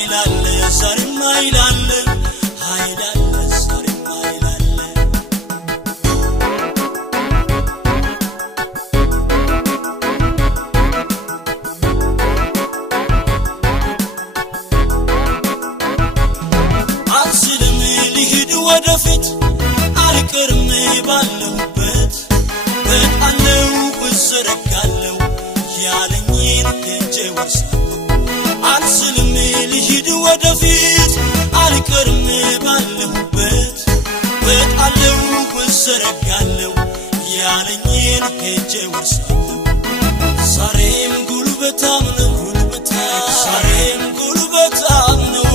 ኃይላለ ዛሬም ኃይላለ ኃይላለ ዛሬም ኃይላለ አልስልም ልሂድ ወደፊት አልቀርም ባለሁበት በቃለው እዘረጋለሁ ያለኝን ሄጄ ወርሳለሁ አልስልም ልሂድ ወደፊት አልቀርም ባለሁበት በቃለው እዘረጋለሁ ያለኝን ሄጄ ወርሳለሁ ዛሬም ጉልበታም ነው ዛሬም ጉልበታም ነው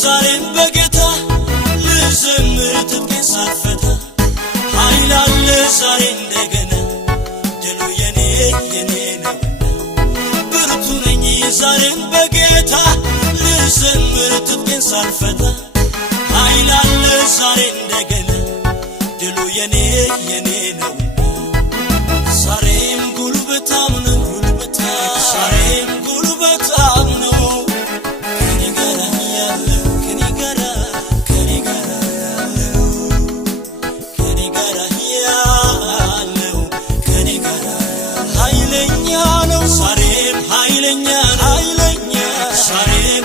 ዛሬም በጌታ ልዘምር ትጥቄን ሳልፈታ ኃይላለ ዛሬ እንደገና ድሉ የኔ ነውና ብርቱ ነኝ ዛሬም በጌታ ልዘምር ትጥቄን ሳልፈታ ኃይላለ ዛሬ እንደገና ድሉ የኔ ነውና ዛሬም ጉልበታም ነው ዛሬም ጉልበታም ነው ኃይለኛ ዛሬም